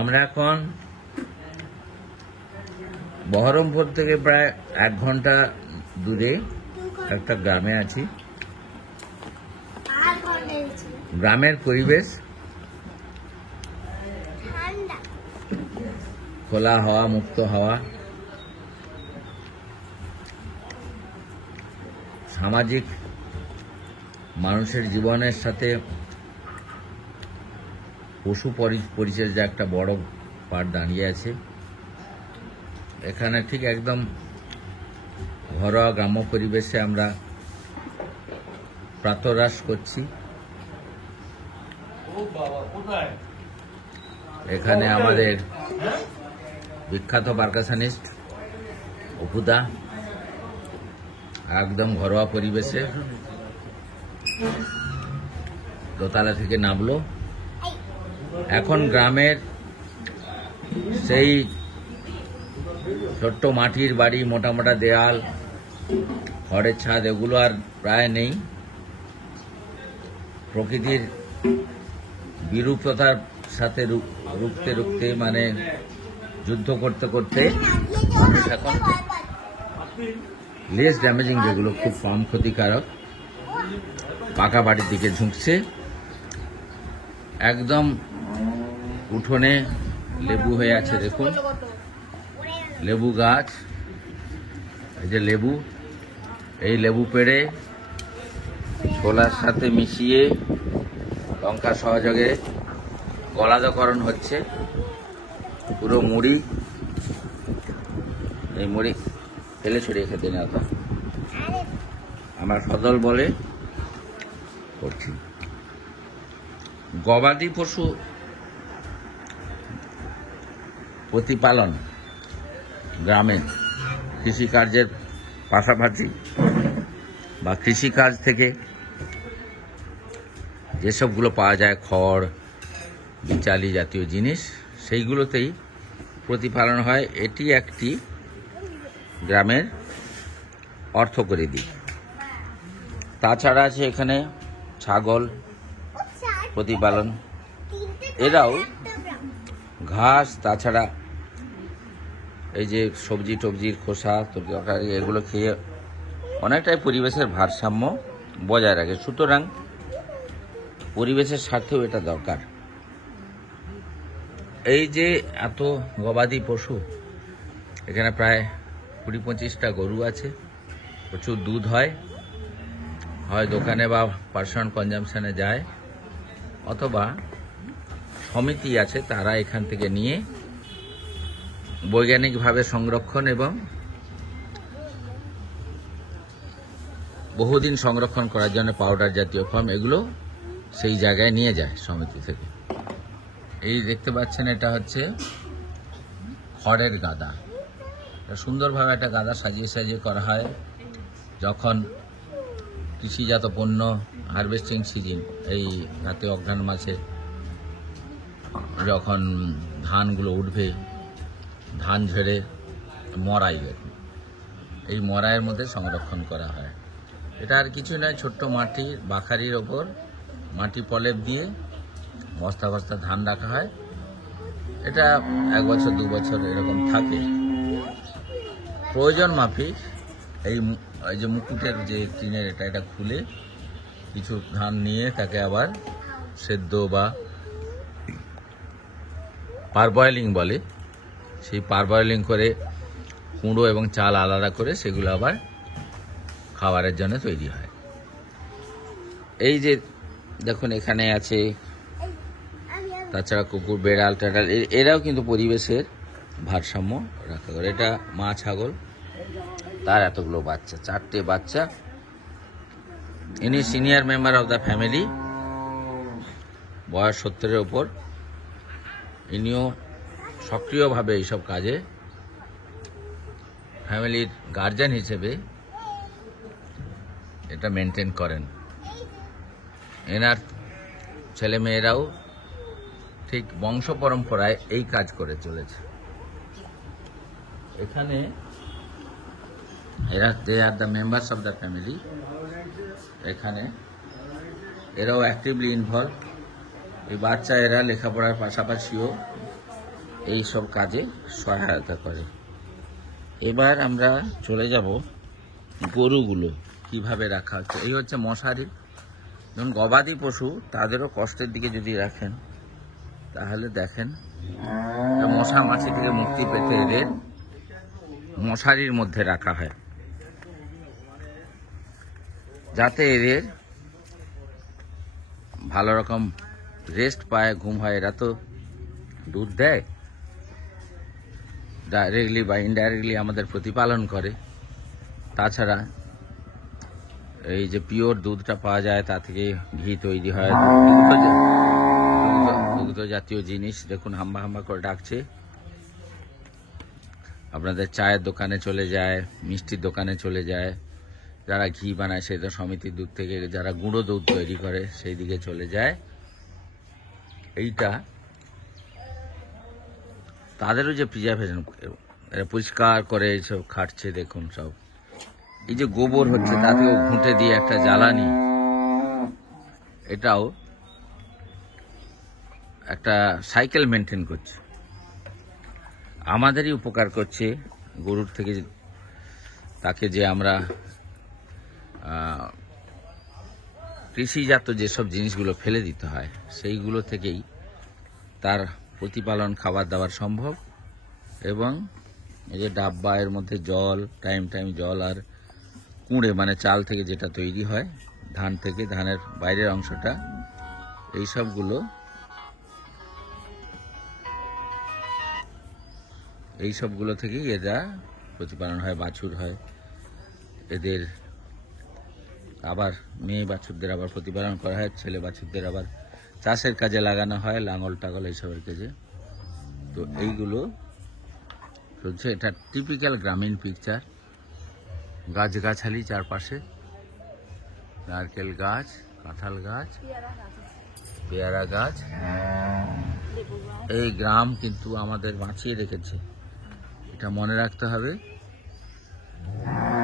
আমরা এখন বহরমপুর থেকে প্রায় 1 ঘন্টা দূরে একটা গ্রামে আছি। গ্রামের পরিবেশ খোলা হাওয়া, মুক্ত হাওয়া, সামাজিক মানুষের জীবনের সাথে পশু পরিচর্যা একটা বড় পার্ট দাঁড়িয়ে আছে। এখানে ঠিক একদম ঘরোয়া গ্রাম্য পরিবেশে আমরা প্রাতরাশ করছি। এখানে আমাদের বিখ্যাত পারকাশনিস্ট অপুদা একদম ঘরোয়া পরিবেশে দোতলা থেকে নামলো। এখন গ্রামের সেই ছোট্ট মাটির বাড়ি, মোটা মোটা দেয়াল, খড়ের ছাদ, এগুলো আর প্রায় নেই। প্রকৃতির বিরূপতার সাথে রুখতে মানে যুদ্ধ করতে করতে মানুষ এখন লেস ড্যামেজিং, যেগুলো খুব কম ক্ষতিকারক, পাকা বাড়ির দিকে ঝুঁকছে। একদম উঠোনে লেবু হয়ে আছে, দেখুন লেবু গাছ, এই যে লেবু, এই লেবু পেড়ে ছোলার সাথে মিশিয়ে লঙ্কা সহযোগে গলাধকরণ হচ্ছে। পুরো মুড়ি, এই মুড়ি ফেলে ছড়িয়ে খেতে নেওয়া কথা আমার সদল বলে করছি। গবাদি পশু প্রতিপালন গ্রামে কৃষিকার্যের পাশাপাশি বা কৃষিকাজ থেকে যেসবগুলো পাওয়া যায়, খড়, বিচালি জাতীয় জিনিস, সেইগুলোতেই প্রতিপালন হয়। এটি একটি গ্রামের অর্থকরী দিক। তাছাড়া আছে এখানে ছাগল প্রতিপালন, এরাও ঘাস, তাছাড়া এই যে সবজি টবজির খোসা, তরকারি, এগুলো খেয়ে অনেকটাই পরিবেশের ভারসাম্য বজায় রাখে। সুতরাং পরিবেশের স্বার্থেও এটা দরকার। এই যে এত গবাদি পশু, এখানে প্রায় 20-25টা গরু আছে, প্রচুর দুধ হয় দোকানে বা পার্সোনাল কনজামশনে যায়, অথবা সমিতি আছে, তারা এখান থেকে নিয়ে বৈজ্ঞানিকভাবে সংরক্ষণ এবং বহুদিন সংরক্ষণ করার জন্য পাউডার জাতীয় ফর্ম, এগুলো সেই জায়গায় নিয়ে যায় সমিতি থেকে। এই দেখতে পাচ্ছেন, এটা হচ্ছে খড়ের গাদা। সুন্দরভাবে একটা গাদা সাজিয়ে সাজিয়ে করা হয় যখন কৃষিজাত পণ্য হারভেস্টিং সিজন, এই রাতে অঘ্রাণ মাসে যখন ধানগুলো উঠবে, ধান ঝেড়ে মরাই, এই মরাইয়ের মধ্যে সংরক্ষণ করা হয়। এটা আর কিছু নয়, ছোট্ট মাটির বাখারির ওপর মাটি প্রলেপ দিয়ে বস্তা বস্তা ধান রাখা হয়। এটা 1 বছর 2 বছর এরকম থাকে। প্রয়োজন মাফিক এই যে মুকুটের যে টিনের এটা খুলে কিছু ধান নিয়ে তাকে আবার সেদ্ধ বা পারবয়েলিং বলে, সেই পারবয়েলিং করে কুঁড়ো এবং চাল আলাদা করে সেগুলো আবার খাবারের জন্য তৈরি হয়। এই যে দেখুন এখানে আছে, তাছাড়া কুকুর, বেড়াল টেড়াল, এরাও কিন্তু পরিবেশের ভারসাম্য রক্ষা করে। এটা মা ছাগল, তার এতগুলো বাচ্চা, 4টে বাচ্চা। ইনি senior member of the family, বয়স 70-এর ওপর। ইনিও সক্রিয়ভাবে এইসব কাজে ফ্যামিলির গার্জিয়ান হিসেবে এটা মেনটেন করেন। এনার ছেলে মেয়েরাও ঠিক বংশ পরম্পরায় এই কাজ করে চলেছে। এখানে they are the members of the family. এখানে এরাও অ্যাক্টিভলি ইনভলভ। এই বাচ্চা এরা লেখাপড়ার পাশাপাশিও এই সব কাজে সহায়তা করে। এবার আমরা চলে যাব গরুগুলো কিভাবে রাখা হচ্ছে। এই হচ্ছে মশারি। যেমন গবাদি পশু, তাদেরও কষ্টের দিকে যদি রাখেন তাহলে দেখেন মশা মাছি থেকে মুক্তি পেতে এদের মশারির মধ্যে রাখা হয়, যাতে এদের ভালো রকম রেস্ট পায়, ঘুম হয়। এরা তো দুধ দেয়, ডাইরেক্টলি বা ইনডাইরেক্টলি আমাদের প্রতিপালন করে। তাছাড়া এই যে পিওর দুধটা পাওয়া যায়, তা থেকে ঘি তৈরি হয়, দুগ্ধ জাতীয় জিনিস। দেখুন হাম্বা হাম্বা করে ডাকছে। আপনাদের চায়ের দোকানে চলে যায়, মিষ্টির দোকানে চলে যায়। যারা ঘি বানায় সেটা সমিতির দুধ থেকে, যারা গুঁড়ো দুধ তৈরি করে সেই দিকে চলে যায়। এইটা তাদেরও যে প্রিজার্ভেশন, এরা পরিষ্কার করে এইসব খাটছে। দেখুন সব এই যে গোবর হচ্ছে, তাতেও ঘুঁটে দিয়ে একটা জ্বালানি, এটাও একটা সাইকেল মেনটেন করছে, আমাদেরই উপকার করছে। গরুর থেকে তাকে যে আমরা কৃষিজাত যেসব জিনিসগুলো ফেলে দিতে হয়, সেইগুলো থেকেই তার প্রতিপালন, খাবার দাবার সম্ভব। এবং এই যে ডাব্বা, এর মধ্যে জল, টাইম টাইম জল, আর কুঁড়ে মানে চাল থেকে যেটা তৈরি হয়, ধান থেকে, ধানের বাইরের অংশটা, এই সবগুলো থেকেই এরা প্রতিপালন হয়, বাছুর হয়। এদের আবার মেয়ে বাছুরদের আবার প্রতিপালন করা হয়, ছেলে বাছুরদের আবার চাষের কাজে লাগানো হয়, লাঙল টাগল এইসবের কাজে। তো এইগুলো চলছে। এটা টিপিক্যাল গ্রামীণ পিকচার। গাছগাছালি চারপাশে, নারকেল গাছ, কাঁঠাল গাছ, পেয়ারা গাছ। এই গ্রাম কিন্তু আমাদের বাঁচিয়ে রেখেছে, এটা মনে রাখতে হবে।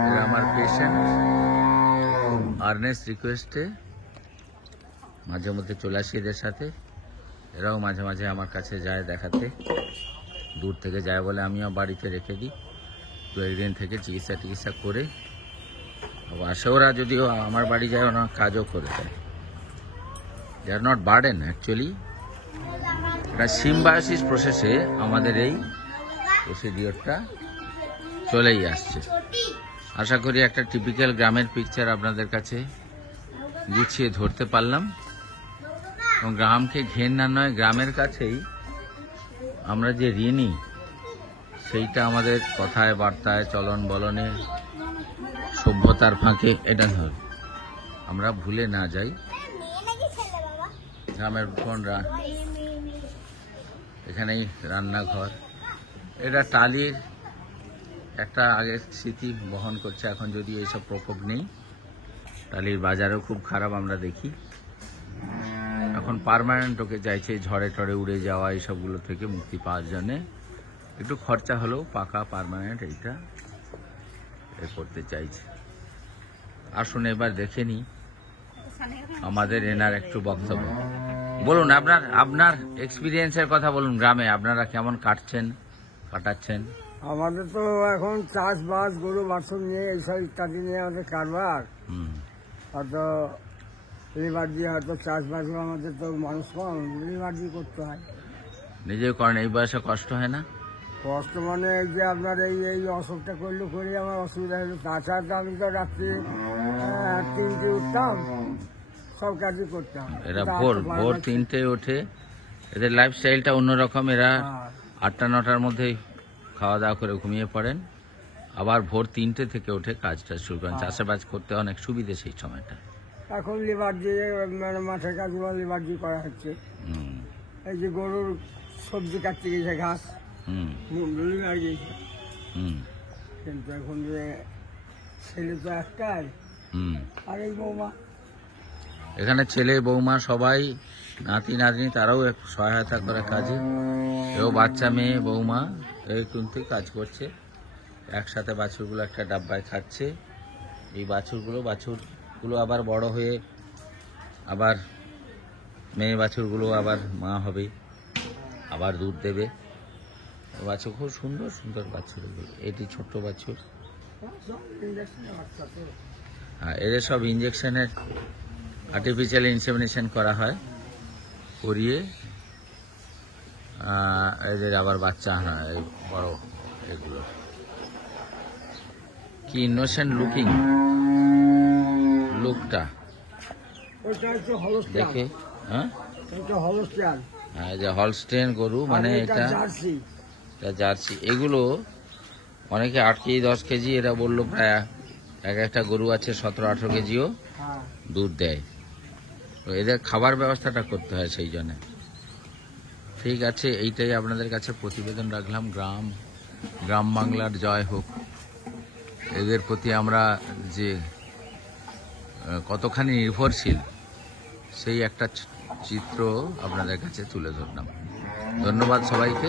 এরা আমার পেশেন্ট, আর্নেস্ট রিকোয়েস্টে মাঝে মধ্যে চলে আসি এদের সাথে। এরাও মাঝে মাঝে আমার কাছে যায় দেখাতে, দূর থেকে যায় বলে আমিও বাড়িতে রেখে দিই। তো একদিন থেকে চিকিৎসা করে আসে। ওরা যদিও আমার বাড়ি যায়, ওরা কাজও করে দেয়। দে আর নট বার্ডেন অ্যাকচুয়ালি। এটা সিম্বায়োসিস প্রসেসে আমাদের এই প্রসিডিওরটা চলেই আসছে। আশা করি একটা টিপিক্যাল গ্রামের পিকচার আপনাদের কাছে গুছিয়ে ধরতে পারলাম। এবং গ্রামকে ঘেন্না নয়, গ্রামের কাছেই আমরা যে ঋণী, সেইটা আমাদের কথায় বার্তায়, চলন বলনে, সভ্যতার ফাঁকে, এটা আমরা ভুলে না যাই। গ্রামের এখানেই রান্নাঘর, এটা টালির একটা আগের স্মৃতি বহন করছে। এখন যদিও এইসব প্রকোপ নেই, টালির বাজারও খুব খারাপ আমরা দেখি। এখন পার্মানেন্ট ওকে চাইছে, ঝড়ে টড়ে উড়ে যাওয়া এইসবগুলো থেকে মুক্তি পাওয়ার জন্যে একটু খরচা হলেও পাকা পার্মানেন্ট এইটা করতে চাইছে। আসুন এবার দেখে নিই আমাদের এনার একটু বক্তব্য। বলুন আপনার এক্সপিরিয়েন্সের কথা বলুন। গ্রামে আপনারা কেমন কাটাচ্ছেন? আমাদের তো এখন চাষবাস, গরু বাছুর নিয়ে এইসব ইত্যাদি নিয়ে আমাদের কারবার। হয়তো লিভার দিয়ে হয়তো চাষবাস, আমাদের তো মানুষ কম, লিভার দিয়ে করতে হয়। নিজেও করেন? এই বয়সে কষ্ট হয় না? কষ্ট মানে এই যে আপনার এই অসুখটা করলে করে আমার অসুবিধা হলো। তাছাড়া তো আমি তো রাত্রি 3টে উঠতাম, সব কাজই করতাম। এরা ভোর 3টে ওঠে, এদের লাইফস্টাইলটা অন্যরকম। এরা 8টা-9টার মধ্যেই খাওয়া দাওয়া করে ঘুমিয়ে পড়েন, আবার ভোর 3টে থেকে উঠে কাজটা শুরু করেন। চাষাবাজ করতে অনেক সুবিধে সেই সময়টা। এখন লিভার দিয়ে মানে মাঠের কাজগুলো লিভার দিয়ে করা হচ্ছে। এই যে গরুর সবজি কাটতে গেছে, ঘাস লিভার গিয়েছে। কিন্তু এখন যে ছেলে তো একটাই, আর এই বৌমা, এখানে ছেলে বৌমা সবাই, নাতি নাতনি, তারাও সহায়তা করে কাজে। এও বাচ্চা মেয়ে বৌমা এই কিন্তু কাজ করছে। একসাথে বাছুরগুলো একটা ডাব্বায় খাচ্ছে। এই বাছুরগুলো আবার বড় হয়ে আবার মেয়ে বাছুরগুলো আবার মা হবে, আবার দুধ দেবে। বাছুর খুব সুন্দর সুন্দর বাছুর এগুলো। এটি ছোট্ট বাছুর। সব ইঞ্জেকশনের বাচ্চা তো। হ্যাঁ, এদের সব ইঞ্জেকশনের আর্টিফিশিয়াল ইনসেমিনেশন করা হয়, করিয়ে এদের আবার বাচ্চা আনা হয়। এই বড় এগুলো কি ইনোসেন্ট লুকিং লুকটা ওইটা হচ্ছে হলস্টিয়ান। দেখে। হ্যাঁ, ওইটা হলস্টিয়ান। হ্যাঁ, যে হলস্টেন গরু মানে আর এটা জার্সি। জার্সি। এগুলো অনেকে 8 কেজি 10 কেজি, এরা বললো প্রায় একটা গরু আছে 17-18 কেজিও হ্যাঁ, দুধ দেয়। তো এদের খাবার ব্যবস্থাটা করতে হয় সেই জন্যে। ঠিক আছে, এইটাই আপনাদের কাছে প্রতিবেদন রাখলাম। গ্রাম বাংলার জয় হোক। এদের প্রতি আমরা যে কতখানি নির্ভরশীল সেই একটা চিত্র আপনাদের কাছে তুলে ধরলাম। ধন্যবাদ সবাইকে।